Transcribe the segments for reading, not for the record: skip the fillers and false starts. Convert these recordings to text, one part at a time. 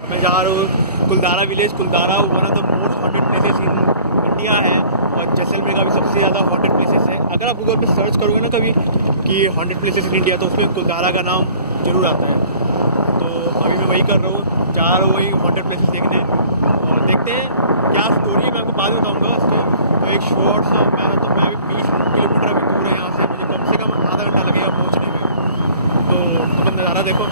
मैं जा रहा हूँ Kuldhara village. Kuldhara one of the most haunted places in India है और जैसलमेर का भी सबसे ज़्यादा हॉन्टेड प्लेसेस है। अगर आप गूगल पे सर्च करोगे ना कभी कि हॉन्टेड प्लेसेस इन इंडिया, तो उसमें कुलधारा का नाम जरूर आता है। तो अभी मैं वही कर रहा हूँ, जा रहा हूँ वही हॉन्टेड प्लेसेस देखने और देखते हैं क्या स्टोरी है। मैं आपको बाद में बताऊँगा उसकी। तो एक शॉर्ट सा मैं अभी 20 किलोमीटर अभी दूर है यहाँ से, मुझे कम से कम आधा घंटा लगेगा पहुँचने में। तो मतलब नज़ारा देखो।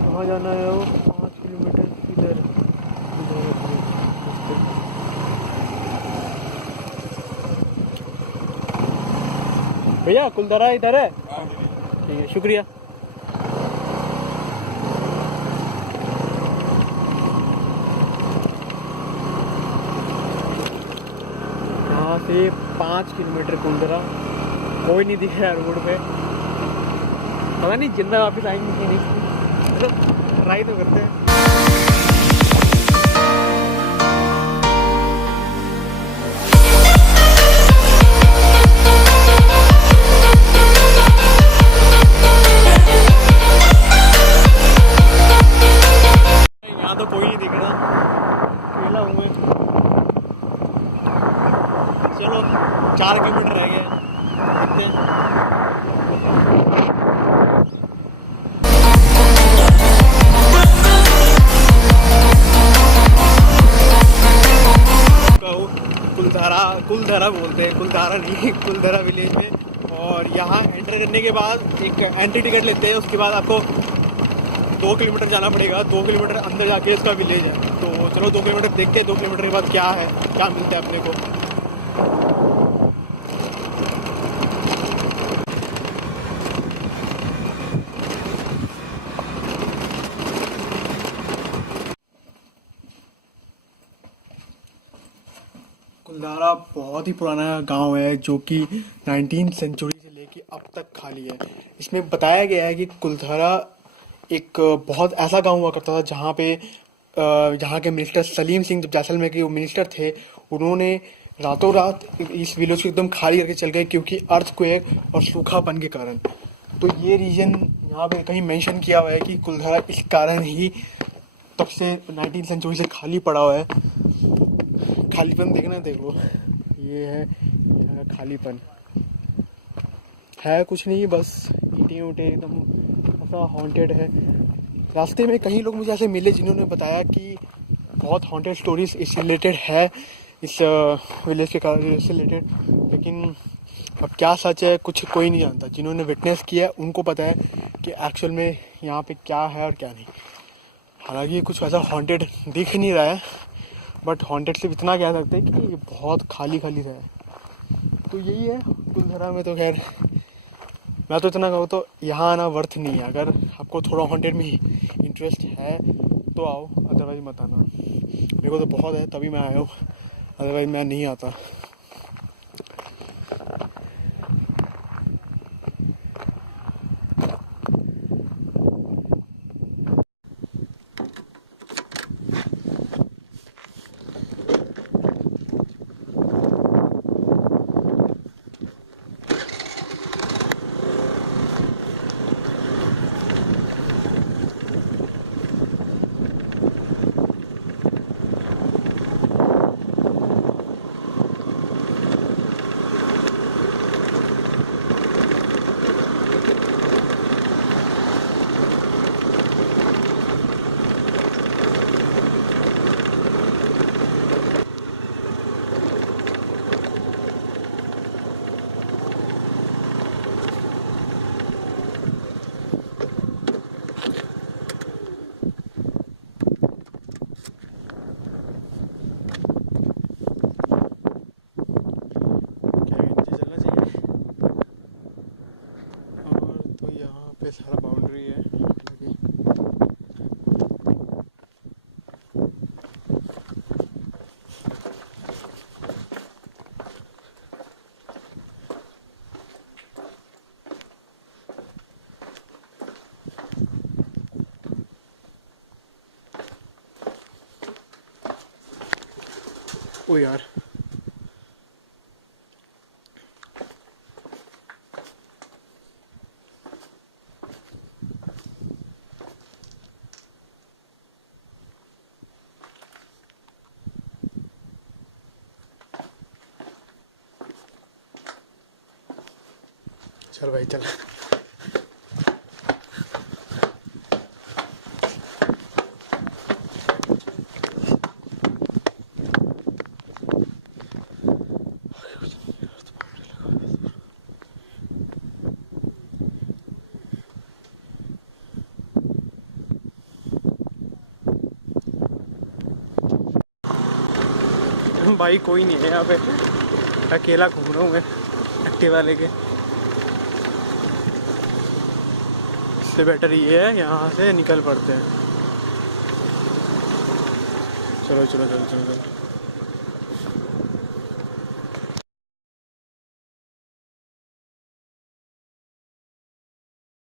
कहाँ जाना है? वो 5 किलोमीटर इधर भैया। कुलधारा इधर है? ठीक है, शुक्रिया। यहाँ से 5 किलोमीटर कुलधारा। कोई नहीं दिख रहा रोड पे, पता नहीं जिंदा वापस आएंगे कि नहीं। मतलब ट्राई तो करते हैं। यहाँ तो कोई नहीं दिख रहा, अकेला हूँ मैं। चलो 4 किलोमीटर रह गए, देखते हैं। कुलधारा बोलते हैं, कुलधारा नहीं, कुलधारा विलेज में। और यहाँ एंटर करने के बाद एक एंट्री टिकट लेते हैं। उसके बाद आपको 2 किलोमीटर जाना पड़ेगा। 2 किलोमीटर अंदर जाके इसका विलेज है। तो चलो 2 किलोमीटर देखते हैं 2 किलोमीटर के बाद क्या है, क्या मिलता है अपने को। कुलधारा बहुत ही पुराना गांव है जो कि 19th सेंचुरी से लेके अब तक खाली है। इसमें बताया गया है कि कुलधारा एक बहुत ऐसा गांव हुआ करता था जहाँ पे यहाँ के मिनिस्टर सलीम सिंह, जब जैसलमेर के वो मिनिस्टर थे, उन्होंने रातों रात इस विलेज को एकदम खाली करके चल गए क्योंकि अर्थक्वेक और सूखापन के कारण। तो ये रीजन यहाँ पे कहीं मेंशन किया हुआ है कि कुलधारा इस कारण ही तब से 19th सेंचुरी से खाली पड़ा हुआ है। खालीपन देखना, देख लो, ये है यहाँ का खालीपन। है कुछ नहीं, बस ईंटें उटे एकदम ऐसा हॉन्टेड है। रास्ते में कई लोग मुझे ऐसे मिले जिन्होंने बताया कि बहुत हॉन्टेड स्टोरीज इससे रिलेटेड है, इस विलेज के कारण से रिलेटेड। लेकिन अब क्या सच है कुछ कोई नहीं जानता। जिन्होंने विटनेस किया है उनको पता है कि एक्चुअल में यहाँ पे क्या है और क्या नहीं। हालांकि कुछ ऐसा हॉन्टेड दिख नहीं रहा है, बट हॉन्टेड से इतना कह सकते हैं कि ये बहुत खाली खाली सा है। तो यही है कुलधारा में। तो खैर मैं तो इतना कहूँ तो यहाँ आना वर्थ नहीं है। अगर आपको थोड़ा हॉन्टेड में इंटरेस्ट है तो आओ, अदरवाइज मत आना। मेरे को तो बहुत है तभी मैं आया हूँ, अदरवाइज मैं नहीं आता। पे सारा बाउंड्री है लगी। ओ यार, चल भाई चल। भाई कोई नहीं है यहाँ पे, अकेला घूम रहा हूँ मैं एक्टिवा लेके। इससे बेटर ये है यहाँ से निकल पड़ते हैं। चलो चलो चलो चलो चलो।